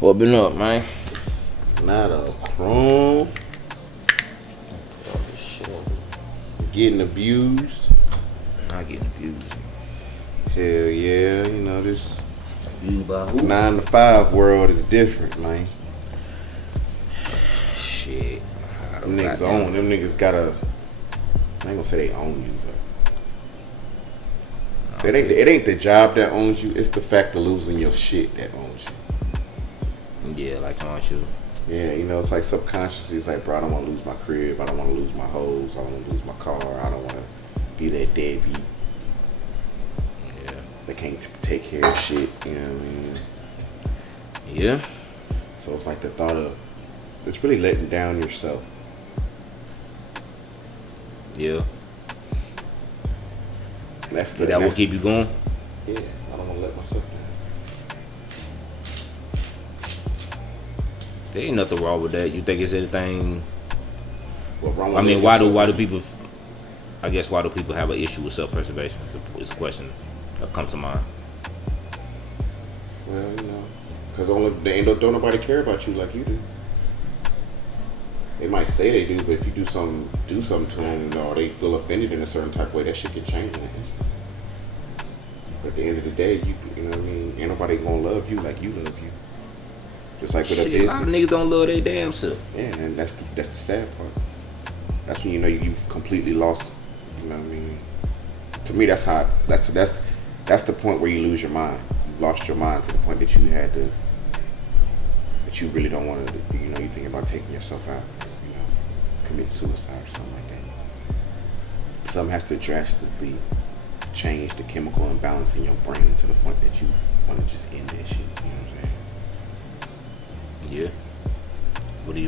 What been up, man? Not a crumb. Getting abused. Not getting abused. Hell yeah, you know this Abused by who? 9 to 5 world is different, man. Shit. Them niggas own. Them niggas gotta. I ain't gonna say they own you, but it ain't the job that owns you. It's the fact of losing your shit that owns you. Yeah, like aren't you? Yeah, you know, it's like subconsciously, it's like, bro, I don't want to lose my crib. I don't want to lose my hoes. I don't want to lose my car. I don't want to be that deadbeat. Yeah. They can't take care of shit, you know what I mean? Yeah. So it's like the thought of, it's really letting down yourself. Yeah. That will keep you going? Yeah, I don't want to let myself down. There ain't nothing wrong with that. You think it's anything? What wrong with I mean, why do people? I guess why do people have an issue with self-preservation? It's a question that comes to mind. Well, you know, because don't nobody care about you like you do. They might say they do, but if you do something to them, or they feel offended in a certain type of way, that shit can change in an instant. But at the end of the day, you know what I mean? Ain't nobody gonna love you like you love you. Just like with a business. A lot of niggas don't love their damn self. Yeah, and that's the sad part. That's when you know you've completely lost. You know what I mean? To me, that's the point where you lose your mind. You lost your mind to the point that you had to. That you really don't want to. You know, you think about taking yourself out. You know, commit suicide or something like that. Something has to drastically change the chemical imbalance in your brain to the point that you want to just end that shit. You know what I'm saying? Yeah. What do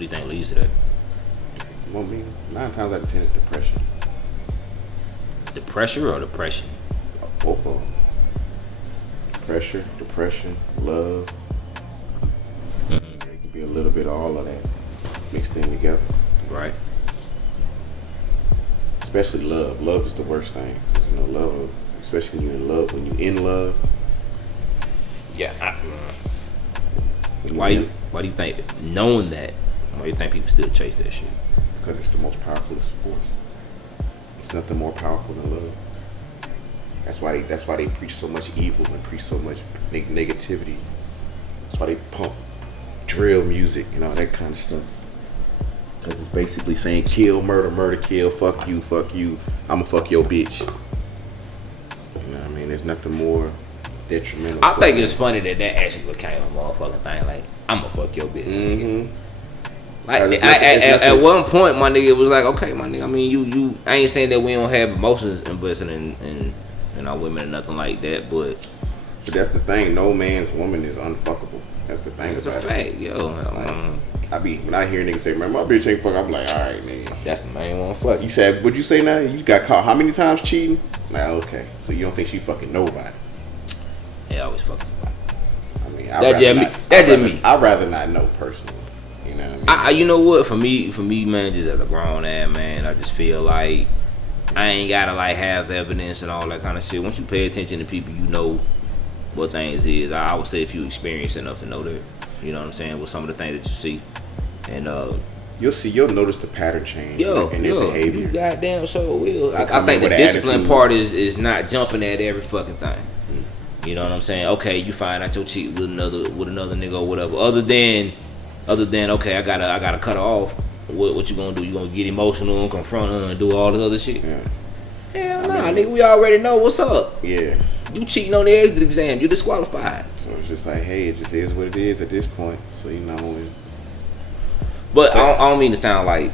you think leads to that? Well, I mean, 9 times out of 10 it's depression. The pressure or depression? Both of them. Depression, love. Mm-hmm. It can be a little bit of all of that mixed in together. Right. Especially love. Love is the worst thing. Because, you know, love, especially when you're in love. Yeah. Why do you think, knowing that, why do you think people still chase that shit? Because it's the most powerful force. It's nothing more powerful than love. That's why they preach so much evil and preach so much negativity. That's why they pump drill music and all that kind of stuff. Because it's basically saying kill, murder, kill, fuck you, I'ma fuck your bitch. You know what I mean? There's nothing more detrimental. I think it's funny that actually became a motherfucking thing. Like, I'ma fuck your bitch. Mm-hmm. Like, at one point, my nigga was like, okay, my nigga, I mean, you I ain't saying that we don't have emotions invested in our women or nothing like that, but that's the thing. No man's woman is unfuckable. That's the thing. It's a fact, yo. When I hear niggas say, man, my bitch ain't fuck, I'm like, all right, nigga. That's the main one. Fuck. You said, what'd you say now? You got caught how many times cheating? Nah, okay. So you don't think she fucking nobody? Yeah, I always fucking. I mean, that's just me. I'd rather not know personally. You know what I mean? You know what? For me, man, just as a grown ass man, I just feel like I ain't gotta like have the evidence and all that kind of shit. Once you pay attention to people, you know what things is. I would say if you experience enough to know that, you know what I'm saying, with some of the things that you see, and you'll notice the pattern change in their behavior. You goddamn so will. I think the discipline attitude. Part is not jumping at every fucking thing. Mm. You know what I'm saying? Okay, you find out your cheat with another nigga or whatever. Other than okay, I gotta cut her off. What you gonna do? You gonna get emotional and confront her and do all this other shit? Yeah. Hell nah, nigga. We already know what's up. Yeah. You cheating on the exit exam. You disqualified. So it's just like, hey, it just is what it is at this point. So you know. But I don't mean to sound like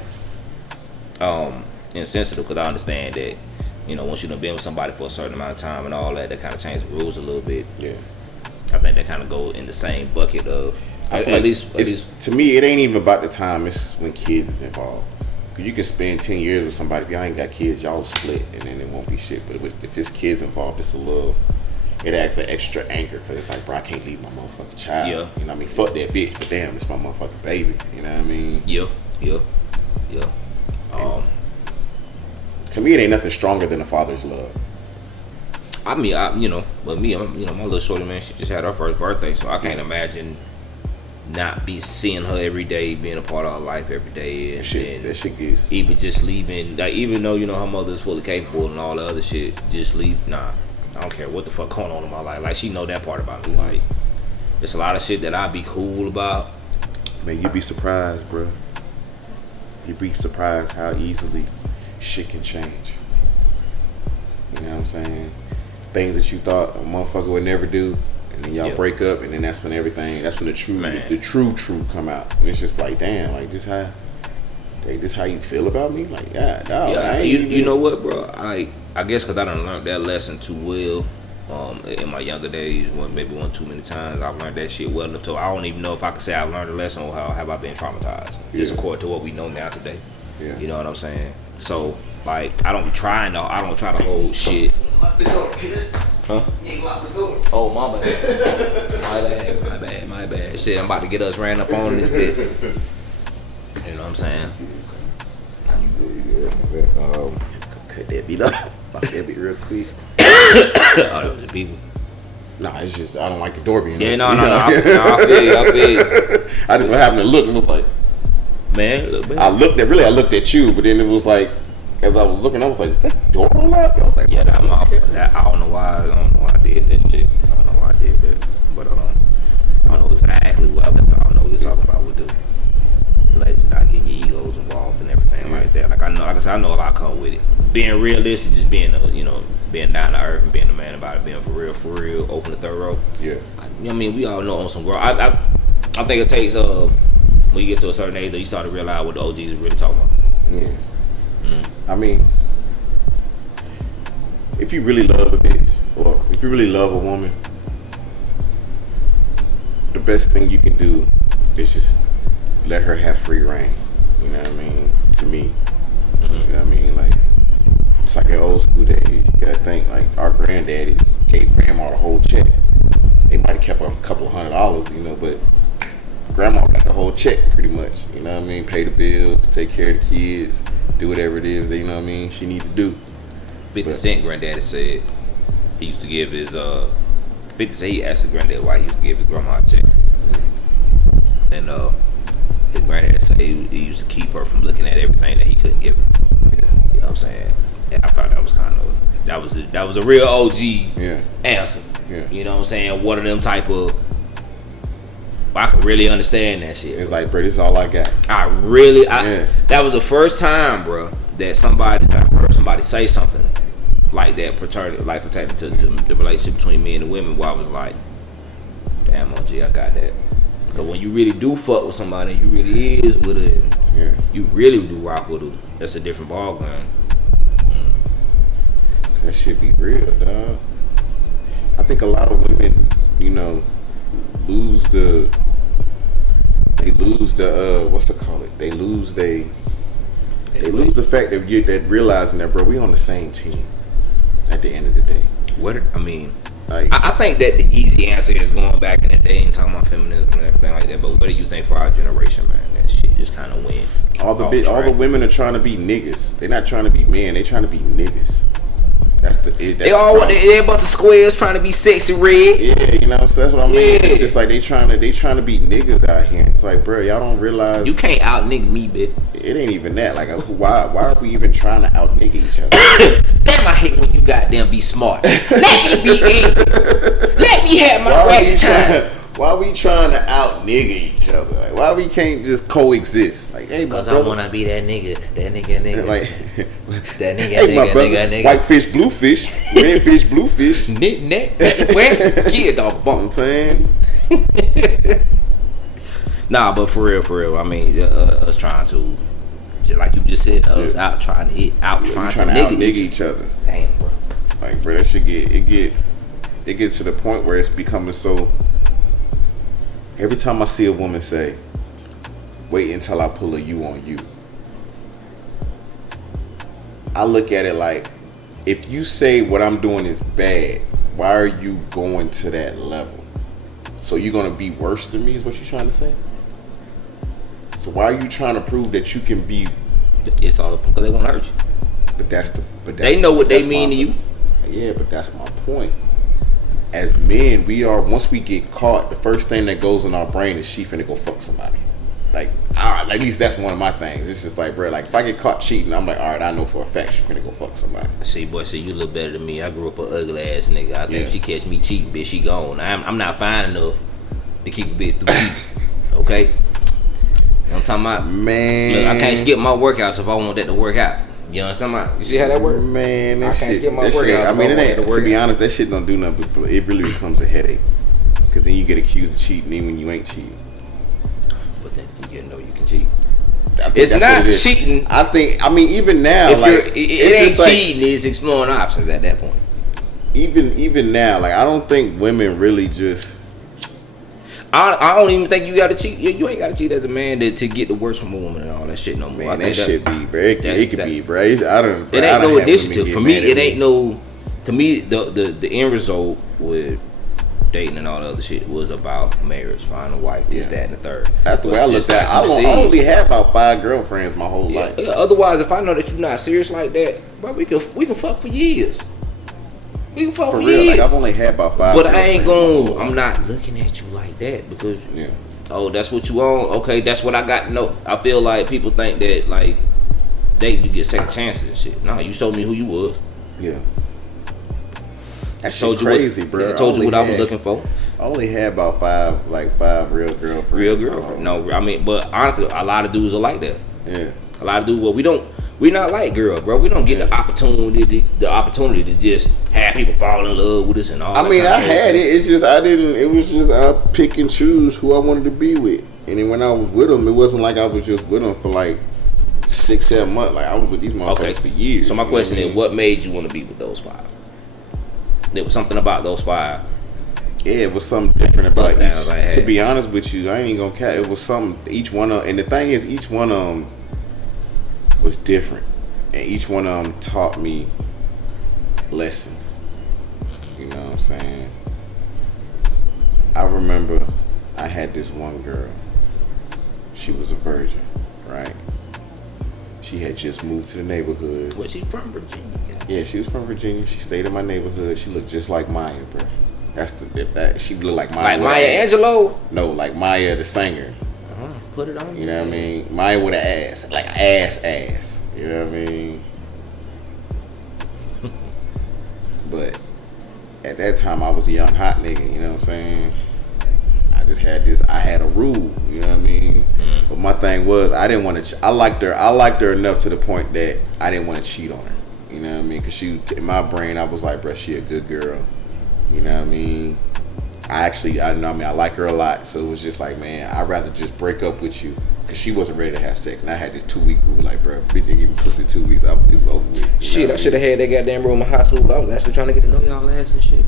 insensitive, because I understand that, you know, once you done been with somebody for a certain amount of time and all that kind of changes the rules a little bit. Yeah. I think that kind of go in the same bucket of. At least to me, it ain't even about the time. It's when kids is involved. Cause you can spend 10 years with somebody. If y'all ain't got kids, y'all split, and then it won't be shit. But if it's kids involved, it's a little. It acts an extra anchor, cause it's like, bro, I can't leave my motherfucking child. Yeah. You know what I mean? Fuck that bitch, but damn, it's my motherfucking baby. You know what I mean? Yeah. To me, it ain't nothing stronger than a father's love. I mean, but me, my little shorty, man, she just had her first birthday, so I can't imagine not be seeing her every day, being a part of her life every day, and that shit gets even just leaving. Like, even though her mother is fully capable and all the other shit, just leave. Nah, I don't care what the fuck going on in my life. Like, she know that part about me. Like, there's a lot of shit that I'd be cool about. Man, you'd be surprised, bro. You'd be surprised how easily shit can change. You know what I'm saying? Things that you thought a motherfucker would never do, and then y'all break up, and then that's when the true come out. And it's just like, damn, like this how you feel about me? Like, yeah, dog. Yeah, you know what, bro? I guess because I done learned that lesson too well. In my younger days, maybe one too many times, I've learned that shit well enough to I don't even know if I could say I've learned a lesson or how have I been traumatized. Just according to what we know now today. Yeah. You know what I'm saying? So, like, I don't try to hold shit. Lock the door, kid. Huh? You ain't locked the door. Oh, my bad. My bad. Shit, I'm about to get us ran up on this bit. You know what I'm saying? Cut that beat up. Lock that beat real quick. Oh, that was the people. Nah, it's just I don't like the door being up. No, I feel you. I just happened to look and was like, man, look, man. I looked at you, but then it was like, as I was looking, I was like, is that door unlocked? I was like, yeah, I'm off that. I don't know why I did that shit. I don't know why I did that, but I don't know exactly what I left. I don't know what you're talking about with the. Let's not get your egos involved and everything like that. Like I know a lot come with it. Being realistic, just being being down to earth and being a man about it, being for real, open and thorough. Yeah. I mean, we all know on some girl. I think it takes when you get to a certain age that you start to realize what the OGs is really talking about. Yeah. I mean, if you really love a bitch, or if you really love a woman, the best thing you can do is just let her have free reign. You know what I mean? To me. You know what I mean? Like, it's like in old school days. You gotta think, like, our granddaddies gave grandma the whole check. They might have kept a couple $100, but grandma got the whole check pretty much. You know what I mean? Pay the bills, take care of the kids, do whatever it is, you know what I mean, she need to do. 50 Cent granddaddy said he used to give his 50 Cent, he asked his granddad why he used to give his grandma a check. And his granddad said he used to keep her from looking at everything that he couldn't give her. You know what I'm saying? And I thought that was that was a real OG answer. Yeah. You know what I'm saying? One of them type of, I could really understand that shit. It's like, bro, this is all I got. That was the first time, bro, that somebody say something like that pertaining to the relationship between me and the women, where I was like, damn, OG, I got that. Because when you really do fuck with somebody, you really is with it, you really do rock with it, that's a different ball game. That shit be real, dog. I think a lot of women, lose the what's it called? They lose the fact that realizing that, bro, we on the same team at the end of the day. I think that the easy answer is going back in the day and talking about feminism and everything like that. But what do you think for our generation, man? That shit just kind of went. All the women are trying to be niggas. They're not trying to be men. They trying to be niggas. They a bunch of squares trying to be sexy red. Yeah, so that's what I mean. It's just like they trying to be niggas out here. It's like, bro, y'all don't realize you can't out nigga me, bitch. It ain't even that. Like, why are we even trying to out nigga each other? Damn, I hate when you goddamn be smart. Let me be angry. Let me have my ratchet time. Why we trying to out nigga each other? Like, why we can't just coexist? Like, hey, because I wanna be that nigga. Like, that nigga, hey, nigga. White fish, blue fish, red fish, blue fish. Net. Where? Yeah, dog. Bump. I'm saying. Nah, but for real. I mean, us trying to, just like you just said, us trying to nigga each other. Damn, bro. Like, bro, that shit it gets to the point where it's becoming so. Every time I see a woman say, wait until I pull a you on you, I look at it like, if you say what I'm doing is bad, why are you going to that level? So you're going to be worse than me is what you're trying to say? So why are you trying to prove that you can be... It's all because they want to hurt you. But they know what they mean to you. Yeah, but that's my point. As men, once we get caught, the first thing that goes in our brain is she finna go fuck somebody. Like, at least that's one of my things. It's just like, bro, like if I get caught cheating, I'm like, all right, I know for a fact she finna go fuck somebody. See, you look better than me. I grew up an ugly ass nigga. I think if she catch me cheating, bitch, she gone. I'm not fine enough to keep a bitch through cheating. Okay? You know what I'm talking about? Man. Look, I can't skip my workouts if I want that to work out. You understand my? You see how that works? Man, that I can't shit. skip my That shit. workouts. I mean, it ain't. To be honest, that shit don't do nothing. But it really becomes a headache. Cause then you get accused of cheating, even when you ain't cheating. But then you know you can cheat. It's not cheating. I think. I mean, even now, if like it ain't cheating. It's exploring options at that point. Even now, like I don't think women really just. I don't even think you gotta cheat. You ain't gotta cheat as a man to get the worst from a woman and all that shit no more. Man, that shit be, bro. It could be, bro. It ain't no initiative. For me, it ain't no. To me, the end result with dating and all the other shit was about marriage, finding a wife, this, that, and the third. That's the way I looked at it. I only had about 5 girlfriends my whole life. Yeah, otherwise, if I know that you're not serious like that, bro, we can fuck for years. We can fuck for real, years. like I've only had about 5. But I ain't gonna. I'm not looking at you like that because. Yeah. Oh, that's what you want. Okay, that's what I got to know. I feel like people think that like you get second chances and shit. Nah, you showed me who you was. Yeah. That shit crazy, bro. I told you what I was looking for. I only had about 5 real girlfriends. Real girlfriend. No, I mean, but honestly, a lot of dudes are like that. Yeah. A lot of dudes. Well, we not like girls, bro. We don't get the opportunity to just have people fall in love with us and all. I mean, I had it. It's just I didn't. It was just I pick and choose who I wanted to be with, and then when I was with them, it wasn't like I was just with them for like 6-7 months. Like I was with these motherfuckers for years. So my question is, what made you want to be with those 5? There was something about those 5. Yeah, it was something different about each. To be honest with you, I ain't even gonna cap. It was something. Each one of, and the thing is, each one of them was different, and each one of them taught me lessons. You know what I'm saying? I remember I had this one girl. She was a virgin, right? She had just moved to the neighborhood. Was she from Virginia? Yeah, she was from Virginia. She stayed in my neighborhood. She looked just like Maya, bro. She looked like Maya. Like Maya Angelou? No, like Maya the singer. Put it on. You know what I mean? Maya with an ass, like ass. You know what I mean? But at that time, I was a young hot nigga. You know what I'm saying? I just had this. I had a rule. You know what I mean? But my thing was, I didn't want to. I liked her enough to the point that I didn't want to cheat on her. You know what I mean? Cause in my brain, I was like, bruh, she a good girl. You know what I mean? I like her a lot. So it was just like, man, I'd rather just break up with you. Cause she wasn't ready to have sex. And I had this 2-week rule. Like, bro, bitch didn't give me pussy 2 weeks. It was over with. Shit, I should have had that goddamn room in high school. I was actually trying to get to know y'all ass and shit.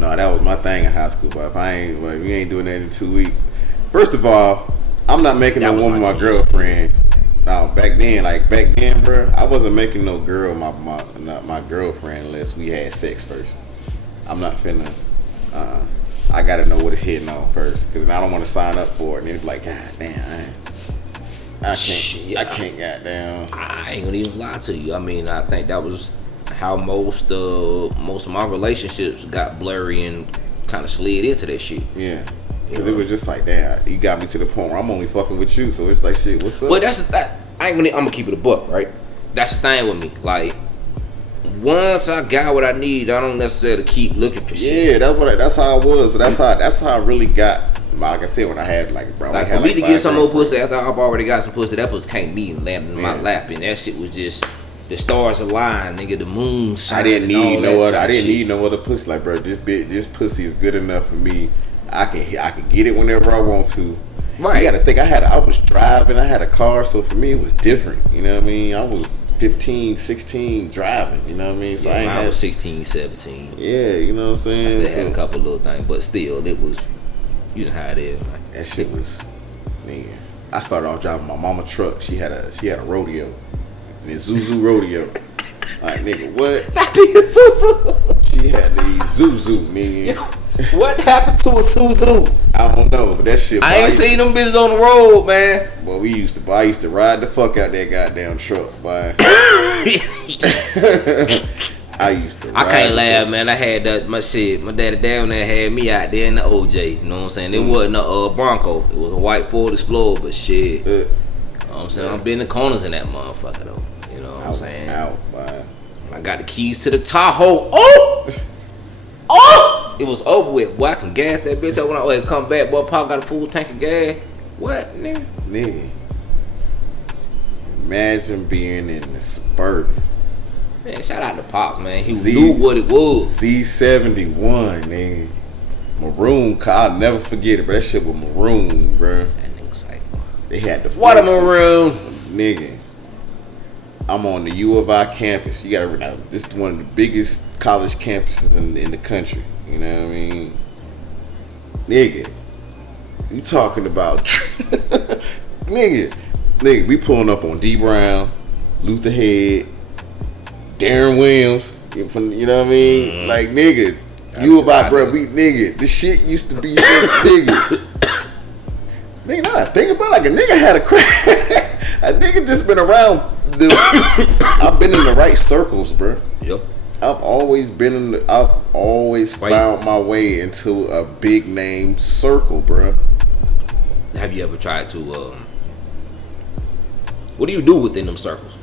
No, that was my thing in high school. But if we ain't doing that in 2 weeks. First of all, I'm not making no woman my girlfriend. No, back then, bro, I wasn't making no girl my girlfriend unless we had sex first. I'm not finna. I gotta know what it's hitting on first, because I don't want to sign up for it. And it's like, God damn, I can't. Goddamn. I ain't gonna even lie to you. I mean, I think that was how most of my relationships got blurry and kind of slid into that shit. Yeah. Cause it was just like, damn, you got me to the point where I'm only fucking with you. So it's like, shit, what's up? But I'm gonna keep it a buck, right? That's the thing with me. Like, once I got what I need, I don't necessarily keep looking for shit. Yeah, that's how I was. So that's how I really got. Like I said, when I had for me to get some more pussy after I've already got some pussy, that pussy can't be landing in my lap, and that shit was just the stars aligned, nigga. The moon shining. I didn't need no other pussy. Like, bro, this pussy is good enough for me. I can get it whenever I want to. Right. You gotta think, I was driving, I had a car, so for me it was different. You know what I mean? I was 15, 16 driving, you know what I mean? So I was 16, 17. Yeah, you know what I'm saying? I still had a couple little things, but still, it was, you know how it is, man. That shit was, man. I started off driving my mama truck. She had a rodeo, the Zuzu rodeo. Like, nigga, what? Not the Zuzu. She had the Zuzu, man. What happened to a Zuzu? I don't know, but that shit. I ain't seen them bitches on the road, man. Well, I used to ride the fuck out that goddamn truck, boy. I used to. I can't laugh, man. I had that my shit. My daddy down there had me out there in the OJ. You know what I'm saying? It wasn't a Bronco. It was a white Ford Explorer. But shit, you know what I'm saying? I'm been in the corners in that motherfucker though. You know what I'm saying? Out, boy. I got the keys to the Tahoe. Oh, it was over with. Boy, I can gas that bitch up when I come back. Boy, Paul got a full tank of gas. What, nigga? Nigga. Imagine being in the Suburban. Man, shout out to Pops, man. He knew what it was. Z71, nigga. Maroon car. I'll never forget it, but that shit was maroon, bro. That nigga say, they had the what a maroon. Nigga. I'm on the U of I campus. You gotta know, this is one of the biggest college campuses in the country. You know what I mean? Nigga. You talking about nigga, we pulling up on D Brown, Luther Head, Darren Williams, you know what I mean? Like nigga, you about bro, nigga, this shit used to be nigga. Nigga, now I think about it, like a nigga had a crack. A nigga just been around. I've been in the right circles, bro. Yep. I've always found my way into a big name circle, bro. Have you ever tried to what do you do within them circles?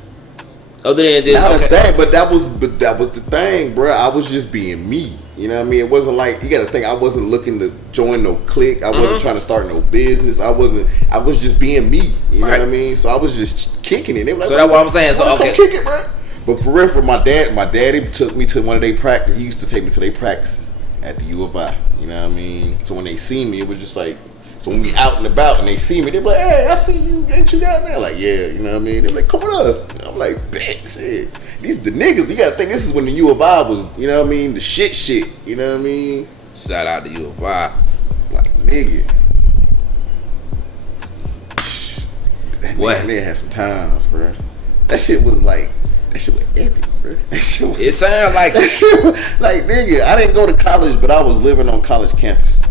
Other than this, not a thing, but that was the thing, bro. I was just being me. You know what I mean? It wasn't like, you gotta think, I wasn't looking to join no clique. I wasn't trying to start no business. I was just being me. You know what I mean? So I was just kicking it. They were like, so that's what I'm saying. So okay, come kick it, bro. But for real, for my daddy took me to one of their practices. He used to take me to their practices at the U of I. You know what I mean? So when they see me, it was just like, so when we out and about and they see me, they're like, hey, I see you, ain't you down there? Like, yeah, you know what I mean? They're like, come on up. I'm like, bitch, shit. These the niggas, you gotta think this is when the U of I was, you know what I mean? The shit, you know what I mean? Shout out to U of I. Like, nigga. That nigga had some times, bro. That shit was epic, bro. That shit was, it sounded like that shit was, like, nigga, I didn't go to college, but I was living on college campus.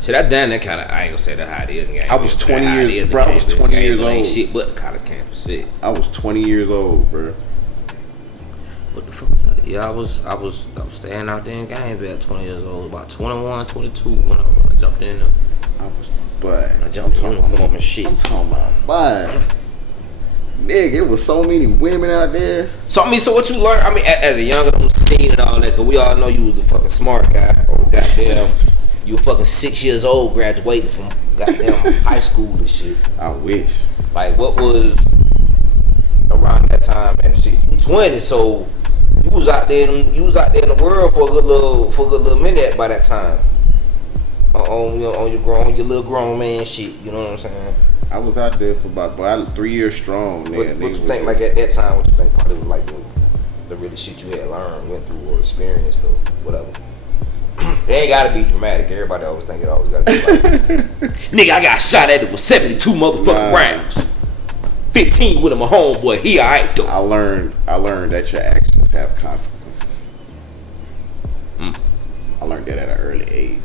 Shit, I done that kind of. I ain't gonna say that how it is. I was 20 years, bro. I was 20 years old. Ain't shit but college campus. Shit. I was 20 years old, bro. What the fuck was that? Yeah, I was staying out there in Gainesville at 20 years old. About 21, 22 when I jumped in there. I jumped in uniform and shit. I'm talking about, but nigga, it was so many women out there. So I mean, so what you learned? I mean, as a younger scene and all that, cause we all know you was the fucking smart guy. Or goddamn. You were fucking 6 years old graduating from goddamn high school and shit. I wish. Like, what was around that time and shit? You 20, so you was out there in the world for a good little minute by that time. On your little grown man shit. You know what I'm saying? I was out there for about 3 years strong. What you think like at that time? What you think probably was like the really shit you had learned, went through, or experienced, or whatever? It ain't gotta be dramatic. Everybody always think it always gotta be like, nigga, I got shot at it with 72 motherfucking rounds. 15 with my homeboy. He alright though. I learned that your actions have consequences. I learned that at an early age.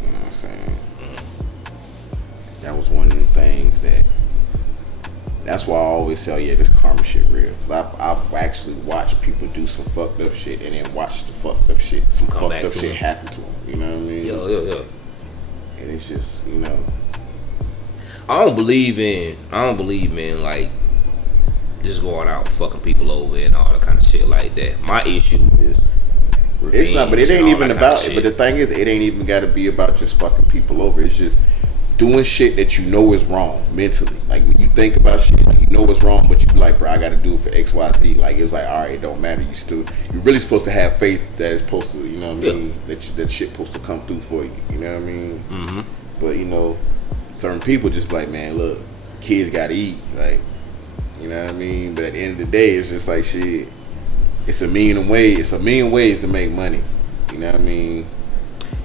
You know what I'm saying? That was one of the things that's why I always say, yeah, this karma shit real. Cause I've actually watched people do some fucked up shit and then watch the fucked up shit, some fucked up shit happen to them. You know what I mean? Yo. And it's just, you know. I don't believe in like just going out fucking people over and all that kind of shit like that. My issue is it's not, but it ain't even about it. But the thing is, it ain't even got to be about just fucking people over. It's just doing shit that you know is wrong mentally. Like when you think about shit, like you know it's wrong, but you be like, bro, I got to do it for X, Y, Z. Like it was like, all right, it don't matter. You're really supposed to have faith that it's supposed to, you know what I mean? That shit supposed to come through for you. You know what I mean? Mm-hmm. But you know, certain people just be like, man, look, kids got to eat. Like, you know what I mean? But at the end of the day, it's just like shit. It's a million ways to make money. You know what I mean?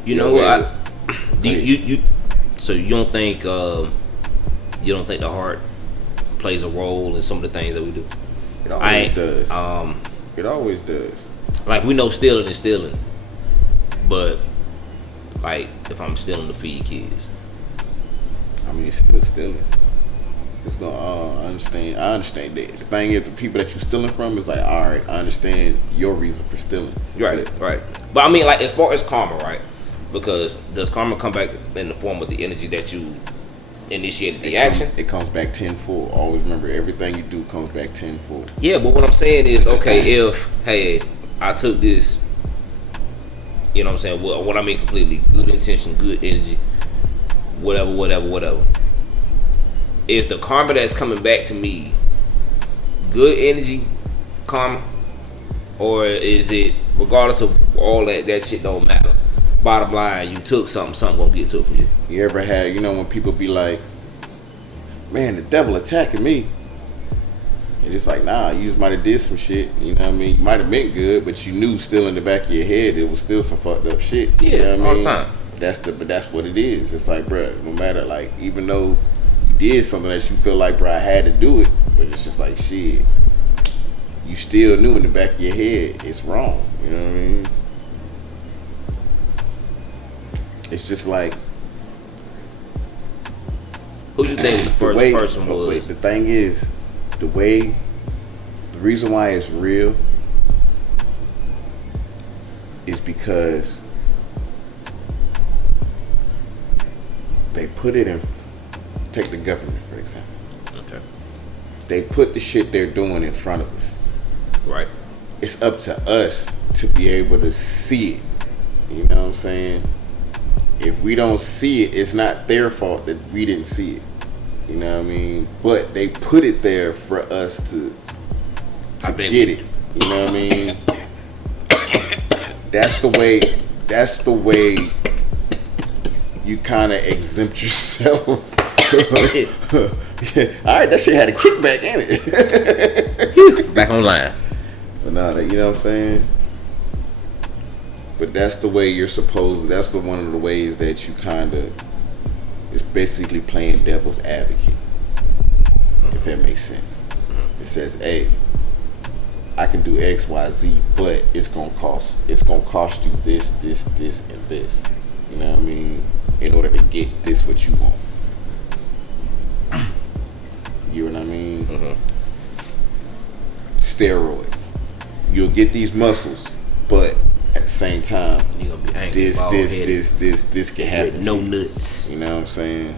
You know what? So you don't think the heart plays a role in some of the things that we do? It always does. It always does. Like we know stealing is stealing, but like if I'm stealing to feed kids, I mean it's still stealing. It's gonna. I understand. I understand that. The thing is, the people that you stealing from is like, all right, I understand your reason for stealing. Right, right. But I mean, like, as far as karma, right? Because does karma come back in the form of the energy that you initiated the action? It comes back tenfold. Always remember, everything you do comes back tenfold. Yeah, but what I'm saying is, okay, if hey, I took this, you know what I'm saying? Well, what I mean completely, good intention, good energy, whatever. Is the karma that's coming back to me good energy karma, or is it regardless of all that shit don't matter? Bottom line, you took something gonna get took from you. You ever had, you know, when people be like, man, the devil attacking me, and it's like, nah, you just might have did some shit, you know what I mean? You might have meant good, but you knew still in the back of your head it was still some fucked up shit. Yeah, you know what I all mean? the time. But that's what it is. It's like, bruh, no matter, like, even though you did something that you feel like, bruh, I had to do it, but it's just like, shit, you still knew in the back of your head it's wrong, you know what I mean? It's just like, who you think the first person was? Wait, the thing is, the reason why it's real is because they put it in. Take the government, for example. Okay. They put the shit they're doing in front of us. Right. It's up to us to be able to see it. You know what I'm saying? If we don't see it, it's not their fault that we didn't see it. You know what I mean? But they put it there for us to get it. You know what I mean? That's the way you kind of exempt yourself. Alright, that shit had a kickback, ain't it? Back online. But nah, you know what I'm saying? But that's the way you're supposed. That's one of the ways that you kind of. It's basically playing devil's advocate. If that makes sense. It says, "Hey, I can do X, Y, Z, but it's gonna cost you this, and this." You know what I mean? In order to get this, what you want. You know what I mean? Mm-hmm. Steroids. You'll get these muscles, but at the same time, you gonna be angry. This can happen. No nuts. You know what I'm saying?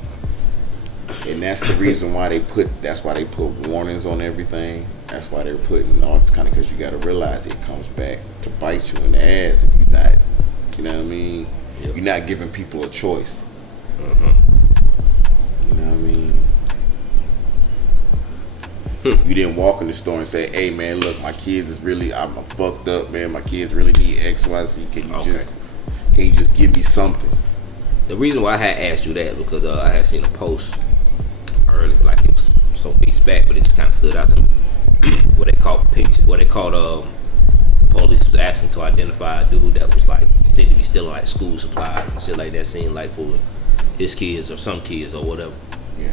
And that's the reason why that's why they put warnings on everything. That's why they're putting all this kind of, because you got to realize it comes back to bite you in the ass if you're not, you know what I mean? Yep. You're not giving people a choice. You know what I mean? You didn't walk in the store and say, "Hey man, look, my kids is really, I'm fucked up, man. My kids really need X, Y, Z. Can you just give me something?" The reason why I had asked you that because I had seen a post early, like it was some weeks back, but it just kind of stood out to me. What they called police was asking to identify a dude that was like seemed to be stealing like school supplies and shit like that. Seemed like for his kids or some kids or whatever. Yeah.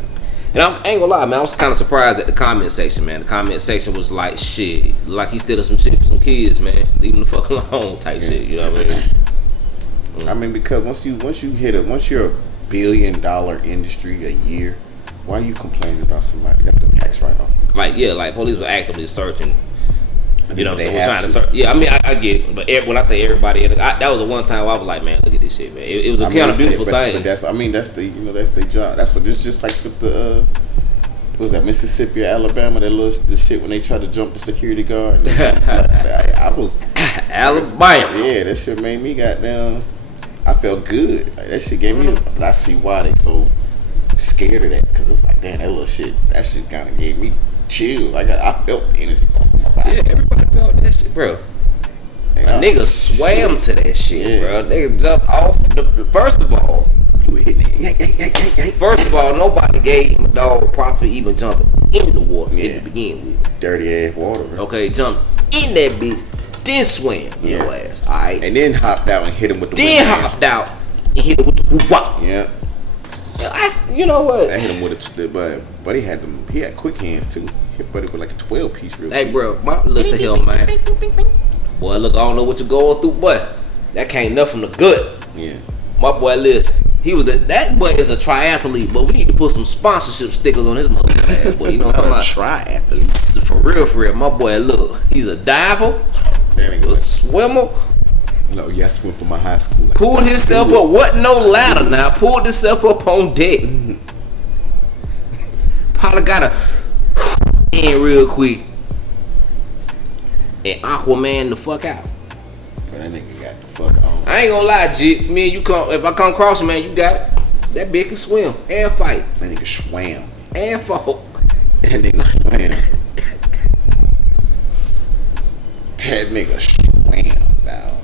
And I ain't gonna lie, man, I was kind of surprised at the comment section, man. The comment section was like, shit, like he's stealing some shit for some kids, man. Leave him the fuck alone type shit, you know what I mean? I mean, because once you're $1 billion industry a year, why are you complaining about somebody? That's a tax write-off. Like, yeah, like police were actively searching. You know what I'm saying? We're trying to search. Yeah, I mean, I get it. But when I say everybody, that was the one time I was like, man, look at this shit, man. It was a kind of beautiful thing. But that's their job. That's what, it's just like with the, what was that, Mississippi or Alabama, the shit when they tried to jump the security guard. I was Alabama. Yeah, that shit made me goddamn, I felt good. Like, that shit gave me, but I see why they so scared of that, because it's like, damn, that shit kind of gave me chills. Like, I felt the energy going through my body. Yeah, everybody felt that shit, bro. A nigga swam to that shit, bro. Nigga jumped off first of all, nobody gave him a dog proper even jumping in the water to begin with. Dirty ass water, bro. Okay, jumped in that bitch, then swam your ass, alright? And then hopped out and hit him with the hopped out and hit him with the whoop-wop. Yeah. You know what? I hit him with it, but he had quick hands too. Hit buddy with like a 12-piece real quick. Hey, bro, listen here, man. Boy, look, I don't know what you're going through, but that came nothing from the gut. Yeah. My boy, listen, that boy is a triathlete, but we need to put some sponsorship stickers on his motherfucking ass, boy. You know what I'm talking about? Triathlete. For real, my boy. Look, he's a diver, a swimmer. No, yeah, I swim for my high school. Pulled himself up. Wasn't no ladder now. Pulled himself up on deck. Probably got a in real quick and Aquaman the fuck out. But that nigga got the fuck on. I ain't gonna lie, G. Me and you come. If I come across him, man, you got it. That bitch can swim and fight That nigga swam. and fought. That nigga swam. That nigga swam, dog.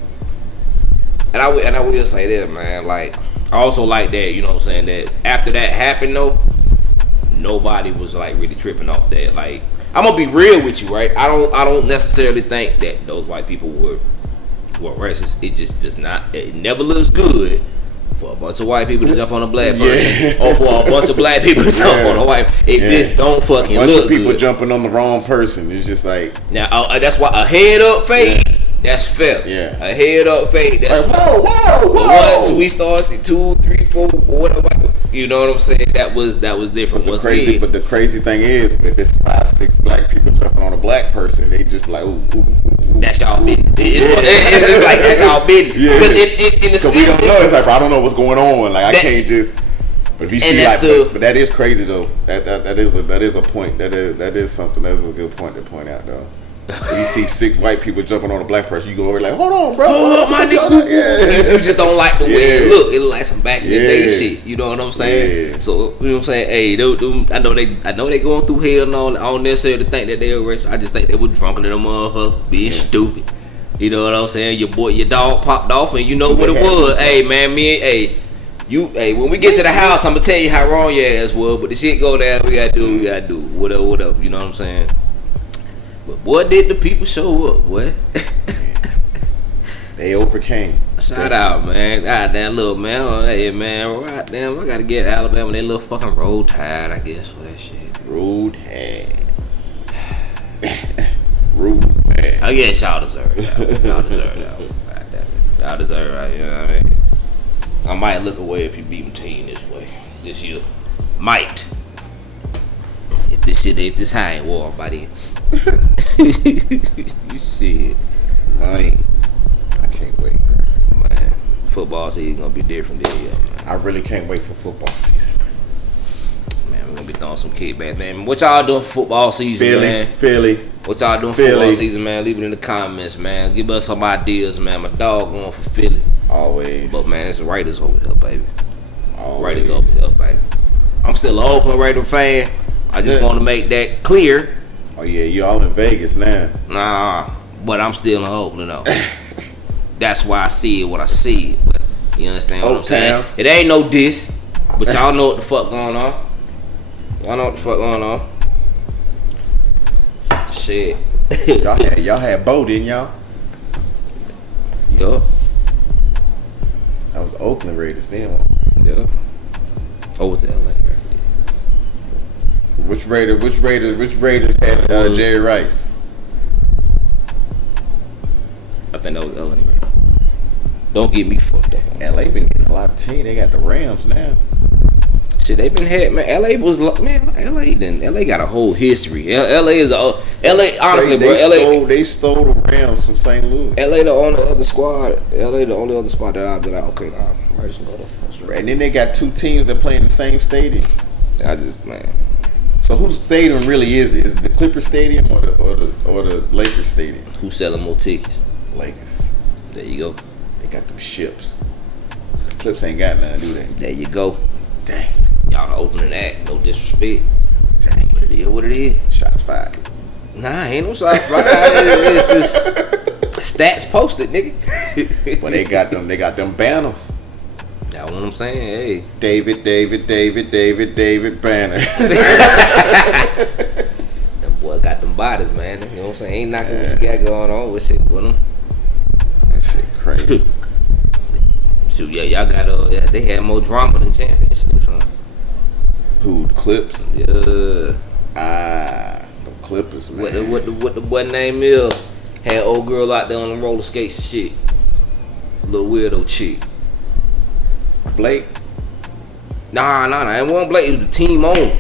And I will say this, man. Like, I also like that. You know what I'm saying? That after that happened, though, nobody was like really tripping off that. Like, I'm gonna be real with you, right? I don't necessarily think that those white people were racist. It just does not. It never looks good for a bunch of white people to jump on a black person, or for a bunch of black people to jump on a white. It just don't fucking look good. A bunch of people jumping on the wrong person. It's just like now. That's why a head up fade. Yeah. That's fair. Yeah. A head up fade. That's like, whoa. Once we start see 2, 3, 4, whatever. You know what I'm saying? That was different. But the crazy thing is, if it's 5, 6 black people jumping on a black person, they just like, ooh. That's y'all business. It's like that's y'all business. Yeah. Because we don't know. It's like, bro, I don't know what's going on. Like, I can't just. But if you see, like, but that is crazy though. That is a point. That is something. That is a good point to point out though. When you see 6 white people jumping on a black person, you go over like, hold on, bro. Hold up, my nigga. You just don't like the way it look. It look like some back in the day shit. You know what I'm saying? Yeah. So you know what I'm saying? Hey, I know they going through hell and all. I don't necessarily think that they were racist. I just think they were drunken in a motherfucker, being stupid. You know what I'm saying? Your dog popped off, and you know what it was. Hey man, when we get to the house, I'm gonna tell you how wrong your ass was. But the shit go down, we gotta do whatever. You know what I'm saying? But what did the people show up? What? They overcame. Shout out, man. Goddamn, little man. Hey, man. Goddamn, I gotta get Alabama. They little fucking roll tide, I guess, for that shit. Roll tide. Roll tide. I guess y'all deserve it. Y'all deserve it. Goddamn it. Y'all deserve it. You know what I mean? I might look away if you beat my team this year. Might. If this high ain't war by then. You see it. Man, I can't wait, bro. Man, football season gonna be different this year, man. I really can't wait for football season, bro. Man, we're gonna be throwing some kickbacks, man. What y'all doing for football season, man? Philly. What y'all doing for football season, man? Leave it in the comments, man. Give us some ideas, man. My dog going for Philly. Always. But man, it's the Raiders over here, baby. Always. Raiders over here, baby. I'm still an Oakland Raider fan. I just want to make that clear. Oh yeah, you all in Vegas now. Nah, but I'm still in Oakland though. That's why I see it what I see it. But you understand what I'm saying? It ain't no diss, but y'all know what the fuck going on. Y'all know what the fuck going on. Shit. y'all had Bo, didn't y'all? Yup. That was the Oakland Raiders then. Yeah. Oh, was it LA? Which Raiders had Jerry Rice? I think that was LA. Don't get me fucked up. LA been getting a lot of teams. They got the Rams now. Shit, they been had, man. LA got a whole history. LA is honestly, They stole the Rams from St. Louis. LA the only other squad. LA the only other spot that I'd be like, okay, nah, Raiders can go there. And then they got 2 teams that play in the same stadium. Man. So whose stadium really is it? Is it the Clipper Stadium or the Lakers Stadium? Who's selling more tickets? Lakers. There you go. They got them ships. The Clips ain't got none, do they? There you go. Dang. Y'all the opening act. No disrespect. Dang. But it is what it is. Shots fired. Nah, ain't no shots fired. It's just stats posted, nigga. When they got them banners. That's what I'm saying. Hey, David Banner. That boy got them bodies, man. You know what I'm saying? Ain't knocking what you got going on with shit with them. That shit crazy. Shoot, yeah, y'all got they had more drama than championships, huh? Who, the Clips? Yeah. The Clippers, man. What the boy name is? Had old girl out there on them roller skates and shit. Little weirdo chick. Blake? Nah. It wasn't Blaq'd. It was the team owner.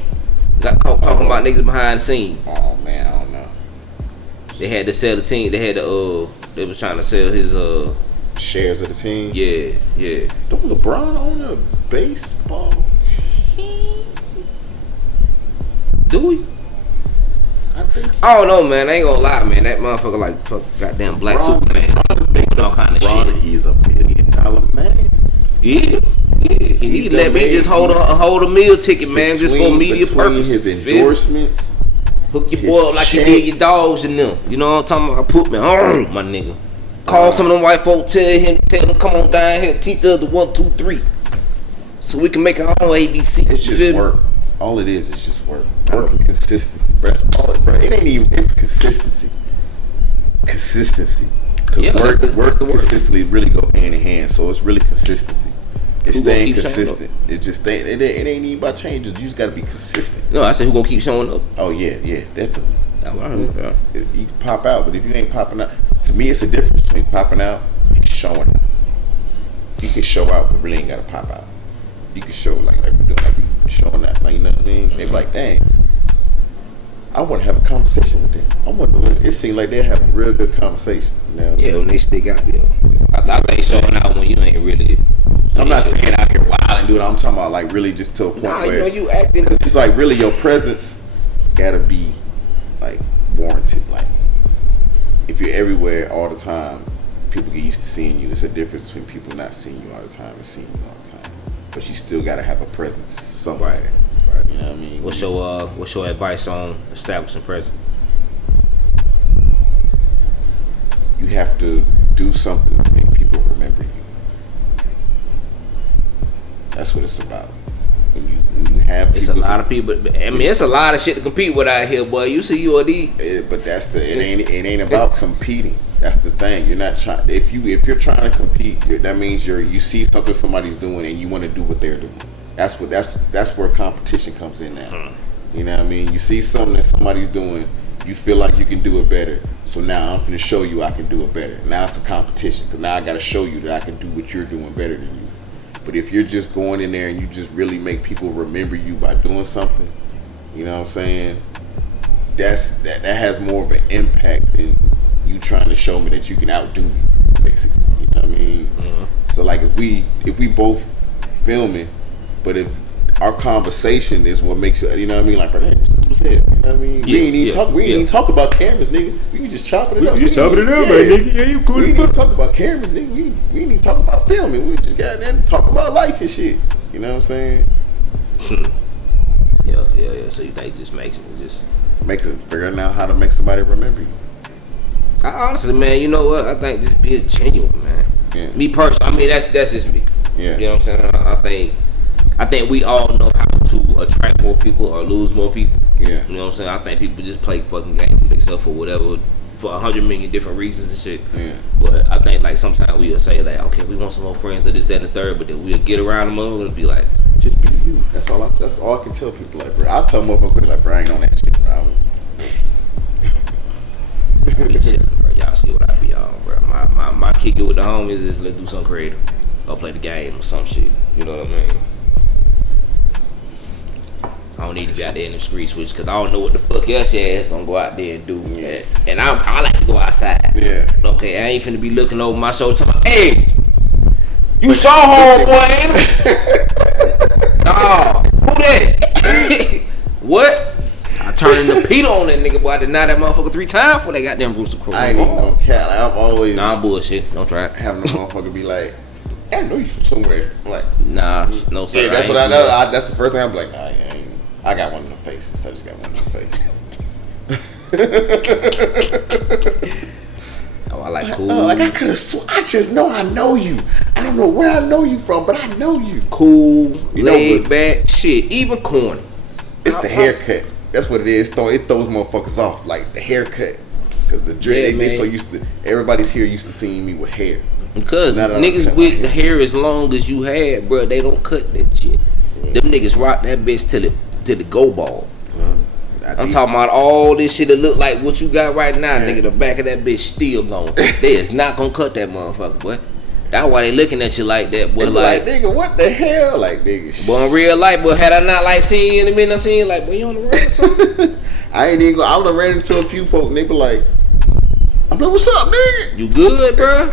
Got caught talking about niggas behind the scene. Oh man, I don't know. They had to sell the team. They had to they was trying to sell his shares of the team. Yeah. Don't LeBron own a baseball team? Do we? I think. I don't know, man. I ain't gonna lie, man. That motherfucker like fuck goddamn Black Superman. Doing all kind of shit. He's $1 billion man. Yeah. He let me just hold a meal ticket, man, just for media purposes. His endorsements. Hook your boy up like you did your dogs and them. You know what I'm talking about? I put me on, my nigga. Call some of them white folk, tell them come on down here, teach us the 1, 2, 3. So we can make our own ABC. It's just work. All it is just work. Work and consistency. That's all it, bro. It ain't even, it's consistency. Because work consistently really go hand in hand. So it's really consistency. It's staying consistent. It just it ain't even about changes. You just gotta be consistent. No, I said who gonna keep showing up. Oh yeah, definitely. That's what I heard. You can pop out, but if you ain't popping out, to me it's a difference between popping out and showing out. You can show out, but really ain't gotta pop out. You can show like we're doing, like we showing out, like you know what I mean. They be like, dang, I want to have a conversation with them. It seems like they have a real good conversation. You know what I mean? When they stick out there. I think showing out when you ain't really. I'm not saying out here wild and do it. I'm talking about like really just to a point where you acting. It's like really your presence gotta be like warranted. Like if you're everywhere all the time, people get used to seeing you. It's a difference between people not seeing you all the time and seeing you all the time. But you still gotta have a presence somewhere. Right. You know what I mean? What's your advice on establishing presence? You have to do something to make people remember you. That's what it's about. When you have it's a lot of people. I mean, it's a lot of shit to compete with out here, boy. You see UOD. But that's it ain't about competing. That's the thing. You're not trying. If you're trying to compete, that means you see something somebody's doing and you want to do what they're doing. That's where competition comes in now. You know what I mean? You see something that somebody's doing, you feel like you can do it better. So now I'm finna show you I can do it better. Now it's a competition because now I got to show you that I can do what you're doing better than you. But if you're just going in there and you just really make people remember you by doing something, you know what I'm saying? That has more of an impact than you trying to show me that you can outdo me, basically. You know what I mean? Mm-hmm. So like if we both filming, but if our conversation is what makes it, you know what I mean? Like, bro, that was hell. You know what I mean? We ain't even talk about cameras, nigga. We can just chop it up. We just chopping it up, man, nigga. Yeah, you cool. We ain't even talk about cameras, nigga. We ain't even talk about filming. We just got there and talk about life and shit. You know what I'm saying? Yeah. So you think it just makes it figuring out how to make somebody remember you. Honestly, man, you know what? I think just be genuine, man. Yeah. Me personally, I mean that's just me. Yeah. You know what I'm saying? I think we all know how to attract more people or lose more people. Yeah. You know what I'm saying? I think people just play fucking games with themselves or whatever for 100 million different reasons and shit. Yeah. But I think like sometimes we'll say like, okay, we want some more friends or this, that, and the third, but then we'll get around them and be like, just be you. That's all I can tell people. Like, bro, I'll tell motherfuckers like, bro, I ain't on that shit, bro. Be chillin', bro. Y'all see what I be on, bro. My kick it with the homies is let's do something creative. Go play the game or some shit. You know what I mean? I don't need to be out there in the streets, because I don't know what the fuck else your ass gonna go out there and do. Yeah. And I like to go outside. Yeah. Okay, I ain't finna be looking over my shoulder talking about, hey, you saw homeboy, ain't it? Nah, who that? What? I turned the Peter on that nigga, boy. I denied that motherfucker 3 times before they got them Rooster Crow. I ain't even no cat. I've always bullshit. Don't try it. Having the motherfucker be like, I know you from somewhere. I'm like, nah, no sir. Yeah, that's what I know. That's the first thing I'm like, nah, I got one in the faces. I just got one in the face. Oh, I like cool. Like I could have I just know I know you. I don't know where I know you from, but I know you. Cool, laid back, shit, even corny. It's the haircut. That's what it is. It throws motherfuckers off. Like the haircut. Because the dread, they so used to, everybody's here used to seeing me with hair. Because niggas with the hair as long as you had, bro, they don't cut that shit. Them niggas rock that bitch till it go bald. I'm talking about all this shit that look like what you got right now, nigga. The back of that bitch still gone. They is not gonna cut that motherfucker, boy. That's why they looking at you like that, boy. They be like, nigga, what the hell? Like, nigga. Boy, in real life, boy, had I not like seen you in a minute, I seen you like, boy, you on the road or something? I ain't even go. I would've ran into a few folks and they be like, I'm like, what's up, nigga? You good, bro?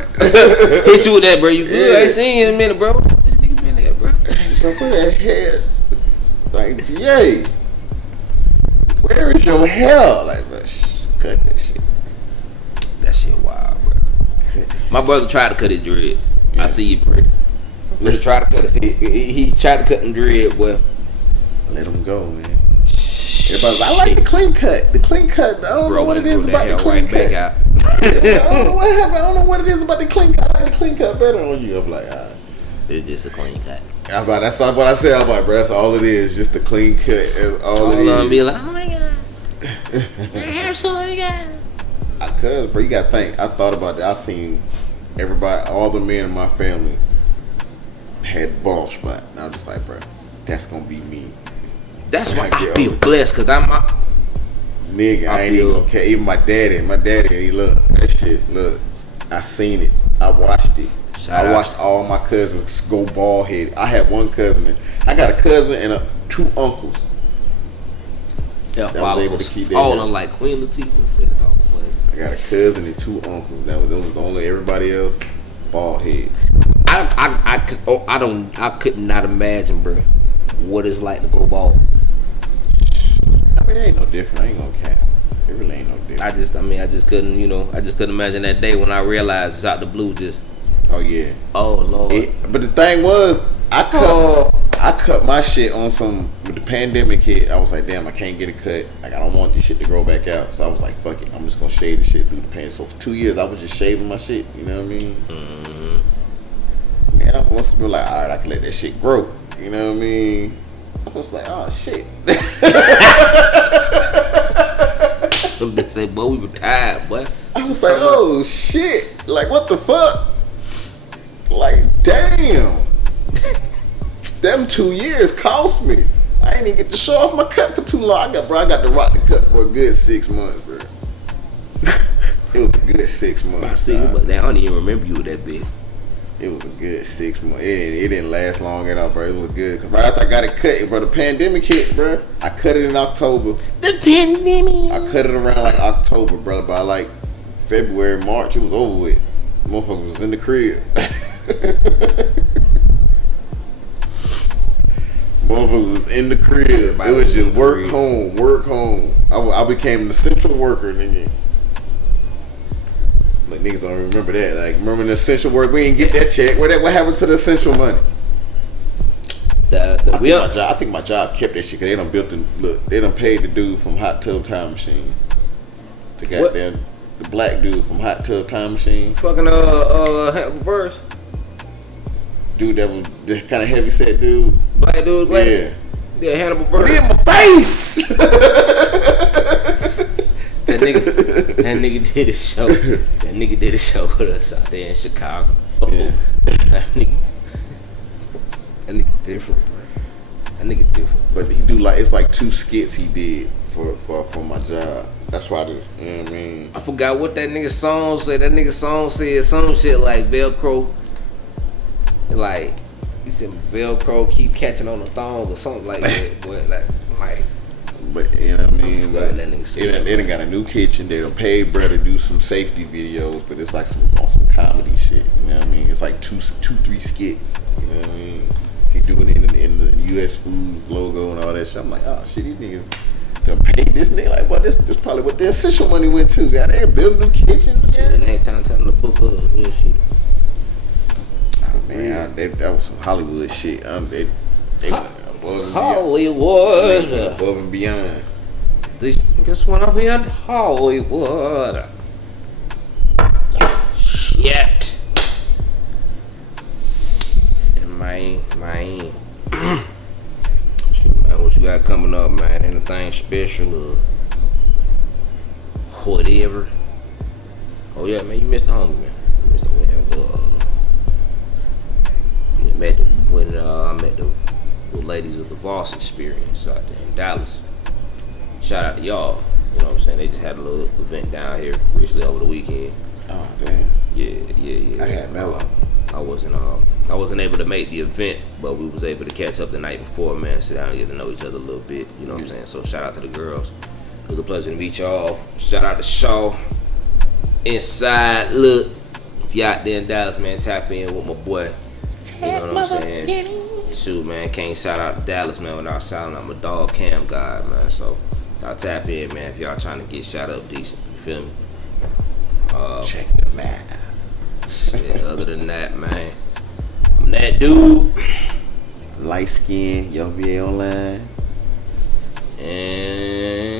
Hit you with that, bro. You good? I ain't seen you in a minute, bro. What this nigga been there, bro? Bro, put that hair. Like, yay. Where is your hair? Like, bro, cut that shit. That shit wild, bro. My brother tried to cut his dreads. Yeah. I see you, bro. He tried to cut he tried to cut them dreads, boy. Let him go, man. Everybody's like, I like the clean cut. The clean cut. I don't know what it is about the clean cut. Out. I don't know what happened. I don't know what it is about the clean cut. I like the clean cut better on you. I'm like, all right. It's just a clean cut. That's what I said. I'm like, bro, that's all it is. Just a clean cut. That's all it is. Be like, oh my god. Your hair so again. Cause, bro, you gotta think. I thought about that. I seen everybody, all the men in my family had bald spot. And I was just like, bro, that's gonna be me. That's why I feel blessed, cause I'm nigga. I ain't even okay. Even my daddy, he look that shit. Look, I seen it. I watched it. I watched all my cousins go bald headed. I had one cousin. I got a cousin and two uncles. Yeah, that was able to keep falling like Queen Latifah said. I got a cousin and two uncles. Those was the only. Everybody else bald head. I could not imagine, bro, what it's like to go bald. I mean, it ain't no different. I ain't gonna cap. It really ain't no different. I just couldn't imagine that day when I realized it's out the blue. Just, oh yeah. Oh Lord. But the thing was, I cut my shit on some. When the pandemic hit, I was like, damn, I can't get a cut. Like, I don't want this shit to grow back out. So I was like, fuck it. I'm just gonna shave the shit through the pan. So for 2 years, I was just shaving my shit. You know what I mean? Mm-hmm. Man, I was to be like, all right, I can let that shit grow. You know what I mean? I was like, oh shit. They say, boy, we retired, boy. I was like, oh shit. Like, what the fuck? Like, damn. Them 2 years cost me. I ain't even get to show off my cut for too long. I got to rock the cut for a good 6 months, bro. It was a good 6 months. I see you, but I don't even remember you with that big. It was a good 6 months. It didn't last long at all, bro. It was good. Cause right after I got it cut, bro, the pandemic hit, bro. I cut it in October. The pandemic. I cut it around like October, bro. By like February, March, it was over with. Motherfucker was in the crib. Motherfucker was in the crib. It was just work home. I became the essential worker, nigga. Like, niggas don't remember that. Like, remember the essential work? We didn't get that check. What happened to the essential money? I think my job kept that shit because they done paid the dude from Hot Tub Time Machine. To goddamn the black dude from Hot Tub Time Machine. Fucking Hannibal Buress. Dude that was the kind of heavy set dude. Black dude, yeah, Hannibal Buress. Put it in my face. That nigga did a show. That nigga did a show with us out there in Chicago. Yeah. That nigga different, bro. That nigga different. But he do it's like 2 skits he did for my job. That's why I do. You know what I mean? I forgot what that nigga song said. That nigga song said some shit like Velcro. Like he said Velcro keep catching on the thong or something like that. Boy, like. But you know what I mean? But they done got a new kitchen. They done paid bro to do some safety videos, but it's like some comedy shit. You know what I mean? It's like 2-3 skits. You know what I mean? He doing it in the U.S. Foods logo and all that shit. I'm like, oh shit, these niggas done paid this nigga. Like, boy, this probably what the essential money went to. God, they building new kitchens. Yeah. The next time, tell them to book up real shit. Oh man, that was some Hollywood shit. They Hollywood. Above and beyond. These niggas wanna be in Hollywood. Shit. And man. Shoot, man, what you got coming up, man? Anything special or whatever? Oh yeah, man, you missed the homie, man. You missed the homie. I met the ladies of the Voss Experience out there in Dallas. Shout out to y'all. You know what I'm saying? They just had a little event down here recently over the weekend. Oh damn. Yeah. I had no. I wasn't able to make the event, but we was able to catch up the night before, man. Sit down and get to know each other a little bit. You know what I'm saying? So shout out to the girls. It was a pleasure to meet y'all. Shout out to Shaw. Inside, look. If you out there in Dallas, man, tap in with my boy. You know what I'm saying? Shoot, man, can't shout out to Dallas, man, without shouting out my dog Cam God, man. So y'all tap in, man, if y'all trying to get shot up decent. You feel me? Check the map. Shit, other than that, man, I'm that dude. Light skin, Young VA Online. And